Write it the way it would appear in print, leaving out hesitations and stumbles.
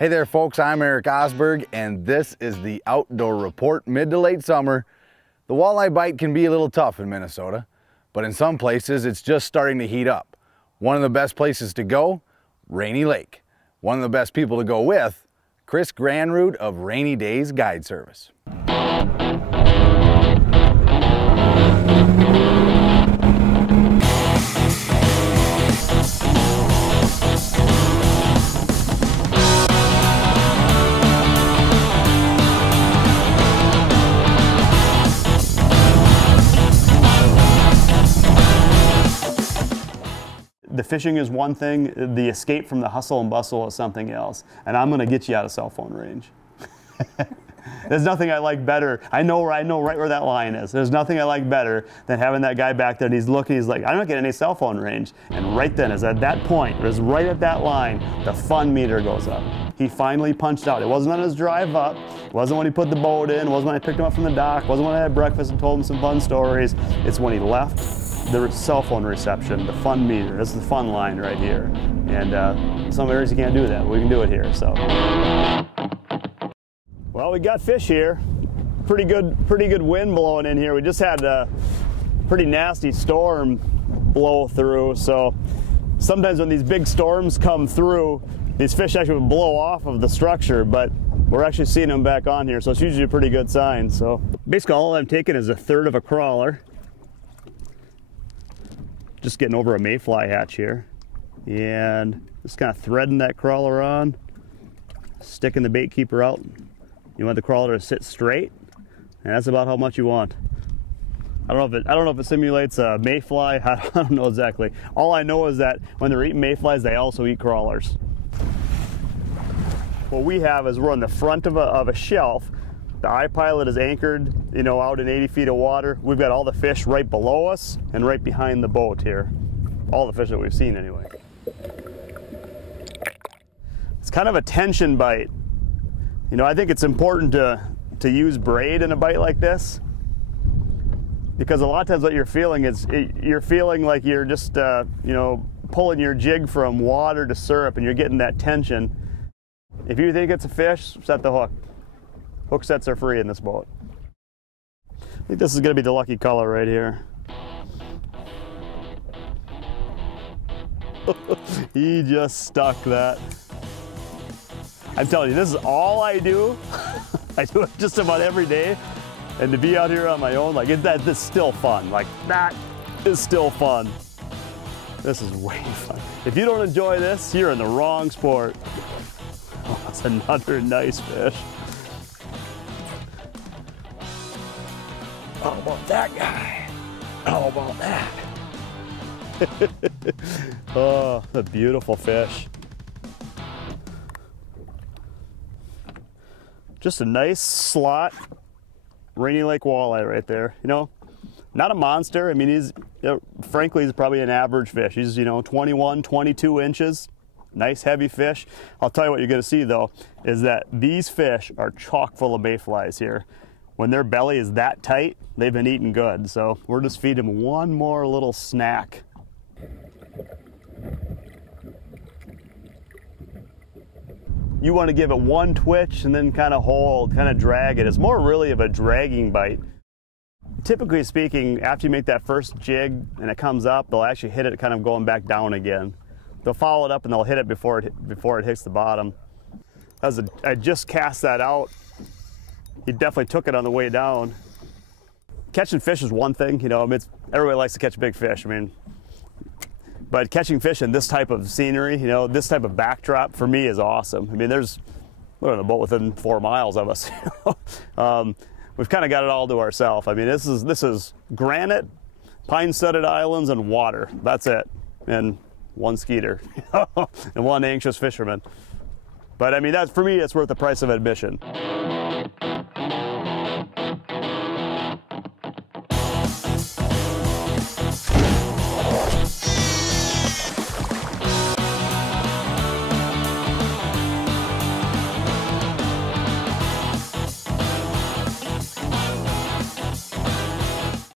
Hey there folks, I'm Eric Osberg and this is the Outdoor Report. Mid to late summer, the walleye bite can be a little tough in Minnesota, but in some places it's just starting to heat up. One of the best places to go, Rainy Lake. One of the best people to go with, Chris Granrud of RainyDaze Guide Service. The fishing is one thing, the escape from the hustle and bustle is something else. And I'm gonna get you out of cell phone range. There's nothing I like better. I know right where that line is. There's nothing I like better than having that guy back there and he's looking, he's like, I'm not getting any cell phone range. And right then, is at that point, is right at that line, the fun meter goes up. He finally punched out. It wasn't on his drive up. It wasn't when he put the boat in. It wasn't when I picked him up from the dock. It wasn't when I had breakfast and told him some fun stories. It's when he left the cell phone reception, the fun meter. This is the fun line right here. And some areas you can't do that, but we can do it here, so. Well, we got fish here. Pretty good wind blowing in here. We just had a pretty nasty storm blow through, so sometimes when these big storms come through, these fish actually would blow off of the structure, but we're actually seeing them back on here, so it's usually a pretty good sign. So basically all I'm taking is 1/3 of a crawler. Just getting over a mayfly hatch here and just kind of threading that crawler on, sticking the bait keeper out. You want the crawler to sit straight, and that's about how much you want. I don't know if it simulates a mayfly. I don't know exactly. All I know is that when they're eating mayflies, they also eat crawlers. What we have is we're on the front of a shelf. The iPilot is anchored, you know, out in 80 feet of water. We've got all the fish right below us and right behind the boat here. All the fish that we've seen anyway. It's kind of a tension bite. You know, I think it's important to use braid in a bite like this, because a lot of times what you're feeling is, you're feeling like you're just, you know, pulling your jig from water to syrup and you're getting that tension. If you think it's a fish, set the hook. Hook sets are free in this boat. I think this is going to be the lucky color right here. He just stuck that. I'm telling you, this is all I do. I do it just about every day. And to be out here on my own, like this is still fun. Like that is still fun. This is way fun. If you don't enjoy this, you're in the wrong sport. Oh, that's another nice fish. How about that guy? How about that? Oh, a beautiful fish. Just a nice slot Rainy Lake walleye right there. You know, not a monster. I mean, he's, frankly, he's probably an average fish. He's, you know, 21, 22 inches. Nice heavy fish. I'll tell you what you're going to see though, is that these fish are chock full of mayflies here. When their belly is that tight, they've been eating good. So we're just feeding them one more little snack. You want to give it one twitch and then kind of hold, kind of drag it. It's more really of a dragging bite. Typically speaking, after you make that first jig and it comes up, they'll actually hit it kind of going back down again. They'll follow it up and they'll hit it before it hits the bottom. I just cast that out. He definitely took it on the way down. Catching fish is one thing, you know, I mean, everybody likes to catch big fish, I mean, but catching fish in this type of scenery, you know, this type of backdrop for me is awesome. I mean, we're on a boat within 4 miles of us. We've kind of got it all to ourselves. I mean, this is granite, pine-studded islands, and water. That's it, and one skeeter, and one anxious fisherman. But I mean, for me, it's worth the price of admission.